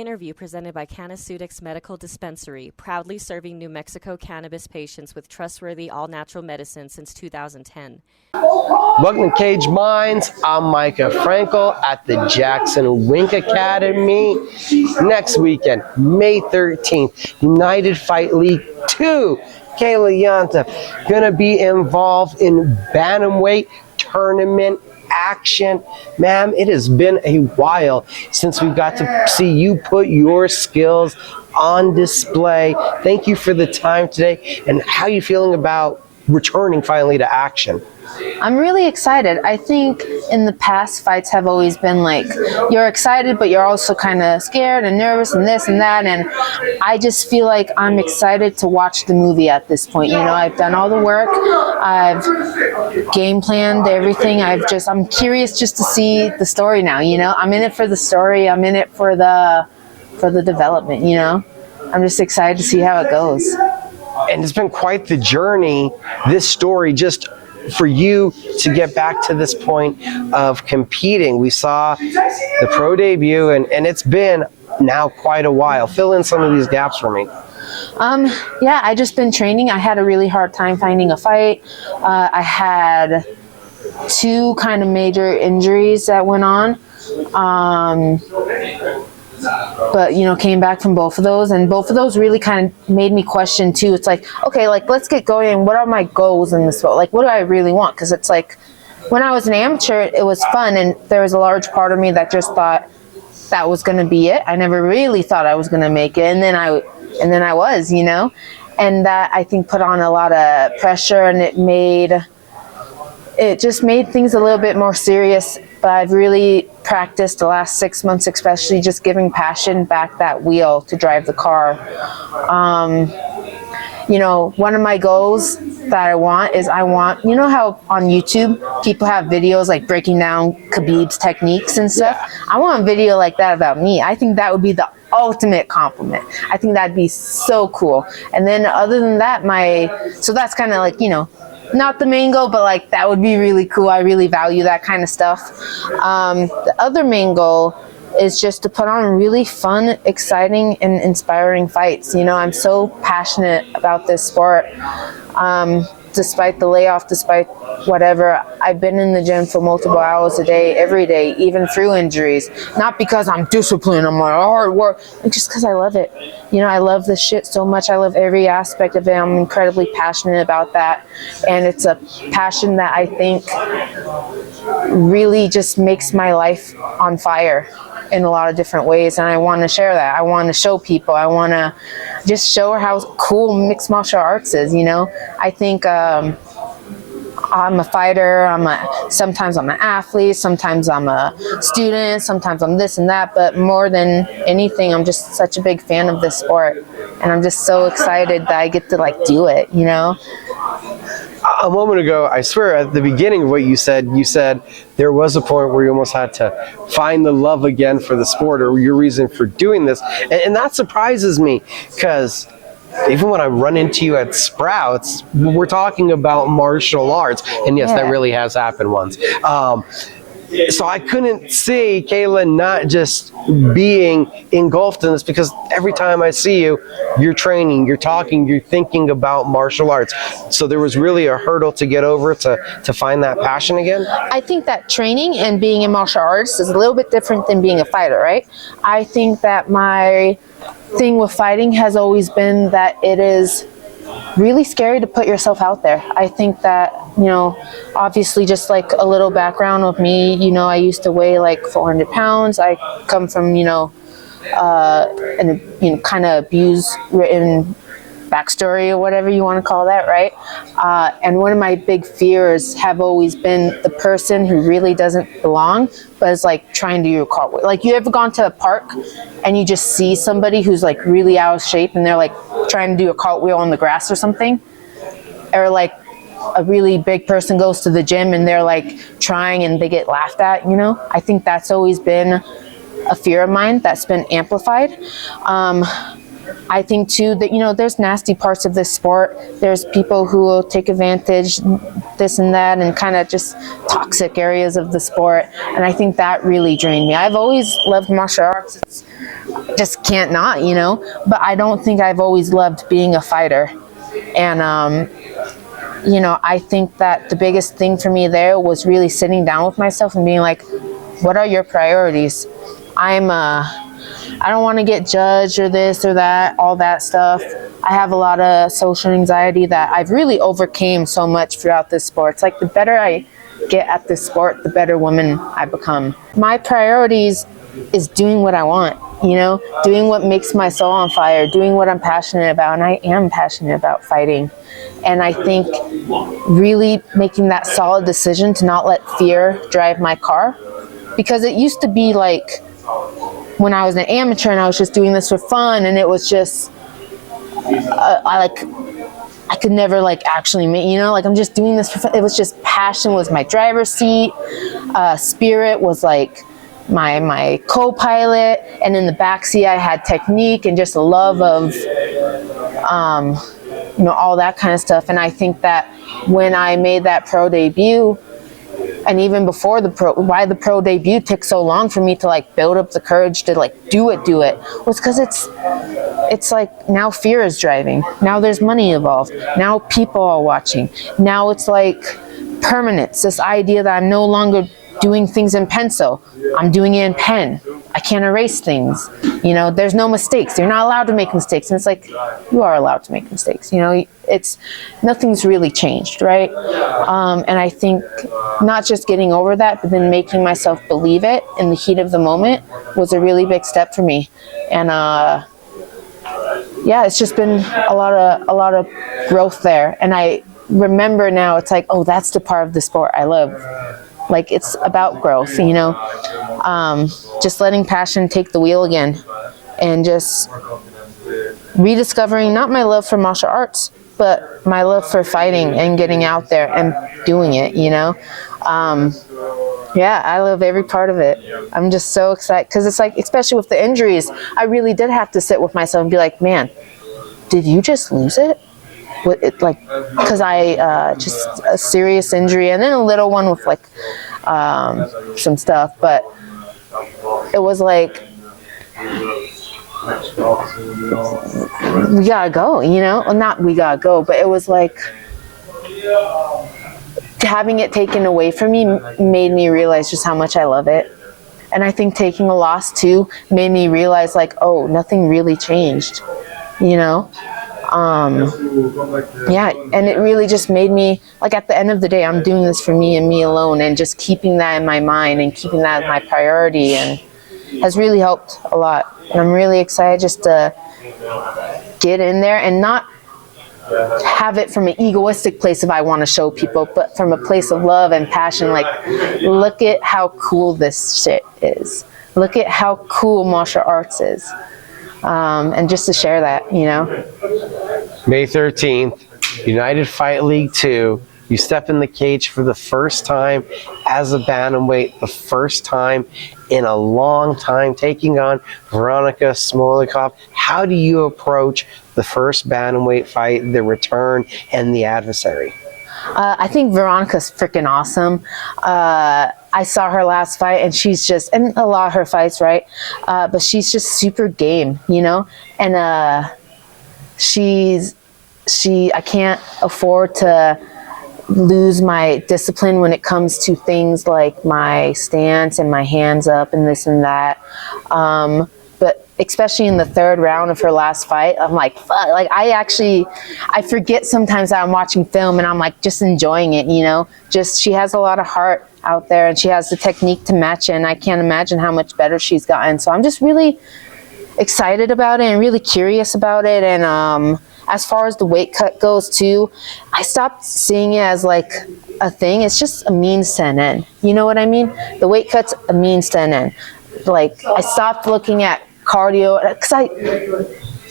Interview presented by Canaceutics Medical Dispensary, proudly serving New Mexico cannabis patients with trustworthy all-natural medicine since 2010. Welcome to Cage Minds. I'm Micah Frankel at the Jackson Wink Academy. Next weekend, May 13th, United Fight League 2. Kayla Yontef gonna be involved in bantamweight tournament action. Ma'am, it has been a while since we got to see you put your skills on display. Thank you for the time today. And how are you feeling about returning finally to action? I'm really excited. I think in the past, fights have always been like, you're excited, but you're also kind of scared and nervous and this and that. And I just feel like I'm excited to watch the movie at this point. You know, I've done all the work. I've game planned everything. I'm curious just to see the story now, you know. I'm in it for the story. I'm in it for the development, you know. I'm just excited to see how it goes. And it's been quite the journey, this story, just for you to get back to this point of competing. We saw the pro debut, and it's been now quite a while. Fill in some of these gaps for me. Yeah, I just been training. I had a really hard time finding a fight. I had two kind of major injuries that went on. But, you know, came back from both of those, and both of those really kind of made me question too. It's like, okay, like, let's get going. What are my goals in this sport? Like, what do I really want? Because it's like, when I was an amateur, it was fun, and there was a large part of me that just thought that was going to be it. I never really thought I was going to make it, and then I was, you know, and that I think put on a lot of pressure, and it just made things a little bit more serious. But I've really practiced the last 6 months, especially just giving passion back that wheel to drive the car. You know, one of my goals that I want is you know how on YouTube people have videos like breaking down Khabib's techniques and stuff? Yeah. I want a video like that about me. I think that would be the ultimate compliment. I think that'd be so cool. And then other than that, so that's kind of like, you know, not the main goal, but like that would be really cool. I really value that kind of stuff. The other main goal is just to put on really fun, exciting, and inspiring fights. You know, I'm so passionate about this sport. Despite the layoff, despite whatever, I've been in the gym for multiple hours a day, every day, even through injuries. Not because I'm disciplined, I'm like hard work, just because I love it. You know, I love this shit so much. I love every aspect of it. I'm incredibly passionate about that. And it's a passion that I think really just makes my life on fire in a lot of different ways, and I want to share that. I want to show people. I want to just show how cool mixed martial arts is, you know. I think I'm a fighter, sometimes I'm an athlete, sometimes I'm a student, sometimes I'm this and that, but more than anything, I'm just such a big fan of this sport, and I'm just so excited that I get to like do it, you know. A moment ago, I swear at the beginning of what you said there was a point where you almost had to find the love again for the sport, or your reason for doing this. And that surprises me, because even when I run into you at Sprouts, we're talking about martial arts. And yes, that really has happened once. So I couldn't see Kayla not just being engulfed in this, because every time I see you, you're training, you're talking, you're thinking about martial arts. So there was really a hurdle to get over to find that passion again? I think that training and being in martial arts is a little bit different than being a fighter, right? I think that my thing with fighting has always been that it is really scary to put yourself out there. I think that, you know, obviously just like a little background of me, you know, I used to weigh like 400 pounds. I come from, you know, kind of abuse-ridden backstory or whatever you want to call that, right? And one of my big fears have always been the person who really doesn't belong, but is like trying to do a cartwheel. Like, you ever gone to a park and you just see somebody who's like really out of shape and they're like trying to do a cartwheel on the grass or something? Or like a really big person goes to the gym and they're like trying and they get laughed at, you know? I think that's always been a fear of mine that's been amplified. I think too that, you know, there's nasty parts of this sport. There's people who will take advantage, this and that, and kind of just toxic areas of the sport. And I think that really drained me. I've always loved martial arts. just can't not, you know. But I don't think I've always loved being a fighter. And, you know, I think that the biggest thing for me there was really sitting down with myself and being like, what are your priorities? I don't want to get judged or this or that, all that stuff. I have a lot of social anxiety that I've really overcame so much throughout this sport. It's like the better I get at this sport, the better woman I become. My priorities is doing what I want, you know, doing what makes my soul on fire, doing what I'm passionate about, and I am passionate about fighting. And I think really making that solid decision to not let fear drive my car, because it used to be like when I was an amateur and I was just doing this for fun, and it was just I could never like actually make, you know, like I'm just doing this for fun. It was just passion was my driver's seat, spirit was like my co-pilot, and in the backseat I had technique and just a love of you know, all that kind of stuff. And I think that when I made that pro debut, and even before why the pro debut took so long for me to like build up the courage to like do it was because it's like now fear is driving. Now there's money involved. Now people are watching. Now it's like permanence, this idea that I'm no longer doing things in pencil. I'm doing it in pen. I can't erase things. You know, there's no mistakes. You're not allowed to make mistakes. And it's like, you are allowed to make mistakes. You know, nothing's really changed, right? And I think not just getting over that, but then making myself believe it in the heat of the moment was a really big step for me. And yeah, it's just been a lot of growth there. And I remember now, it's like, oh, that's the part of the sport I love. Like, it's about growth, you know, just letting passion take the wheel again, and just rediscovering not my love for martial arts, but my love for fighting and getting out there and doing it, you know. Yeah, I love every part of it. I'm just so excited, because it's like, especially with the injuries, I really did have to sit with myself and be like, man, did you just lose it? Like, because I just a serious injury, and then a little one with like some stuff, but it was like, we gotta go, you know. Well, not we gotta go, but it was like having it taken away from me made me realize just how much I love it. And I think taking a loss too made me realize, like, oh, nothing really changed, you know. Yeah, and it really just made me, like, at the end of the day, I'm doing this for me and me alone, and just keeping that in my mind and keeping that as my priority, and has really helped a lot. And I'm really excited just to get in there and not have it from an egoistic place if I want to show people, but from a place of love and passion, like, look at how cool this shit is. Look at how cool martial arts is. And just to share that, you know. May 13th, United Fight League 2. You step in the cage for the first time as a bantamweight, the first time in a long time, taking on Veronika Smolkova. How do you approach the first bantamweight fight, the return, and the adversary? I think Veronika's freaking awesome. I saw her last fight, and she's just, and a lot of her fights, right? But she's just super game, you know? And I can't afford to lose my discipline when it comes to things like my stance and my hands up and this and that. But especially in the third round of her last fight, I'm like, fuck, like I forget sometimes that I'm watching film, and I'm like just enjoying it, you know? Just, she has a lot of heart out there, and she has the technique to match it, and I can't imagine how much better she's gotten. So I'm just really excited about it and really curious about it. And as far as the weight cut goes too, I stopped seeing it as like a thing. It's just a means to an end. You know what I mean? The weight cut's a means to an end. Like, I stopped looking at cardio, because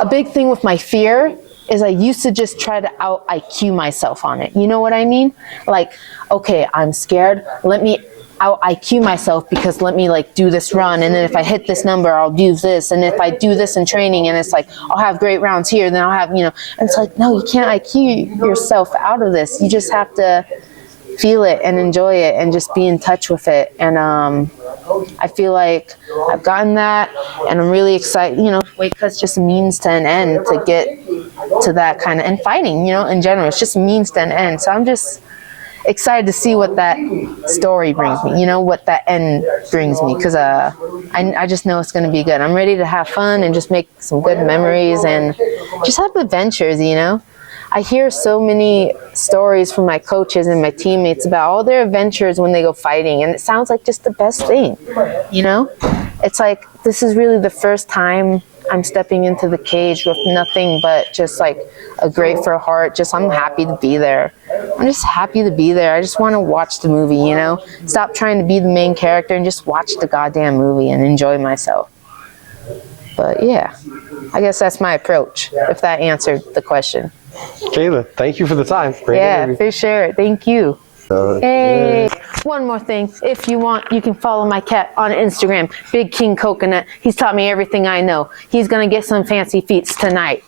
a big thing with my fear is I used to just try to out IQ myself on it. You know what I mean? Like, okay, I'm scared. Let me out IQ myself, because let me like do this run, and then if I hit this number, I'll do this, and if I do this in training, and it's like I'll have great rounds here, then I'll have, you know. And it's like, no, you can't IQ yourself out of this. You just have to feel it and enjoy it and just be in touch with it. And I feel like I've gotten that, and I'm really excited. You know, weight cuts just a means to an end to get to that kind of, and fighting, you know, in general, it's just a means to an end. So I'm just excited to see what that story brings me, you know, what that end brings me, because I just know it's going to be good. I'm ready to have fun and just make some good memories and just have adventures, you know. I hear so many stories from my coaches and my teammates about all their adventures when they go fighting, and it sounds like just the best thing, you know. It's like, this is really the first time I'm stepping into the cage with nothing but just like a grateful heart. Just, I'm happy to be there. I'm just happy to be there. I just want to watch the movie, you know? Stop trying to be the main character and just watch the goddamn movie and enjoy myself. But yeah, I guess that's my approach, if that answered the question. Kayla, thank you for the time. Great interview. For sure. Thank you. Hey, one more thing. If you want, you can follow my cat on Instagram, Big King Coconut. He's taught me everything I know. He's going to get some fancy feats tonight.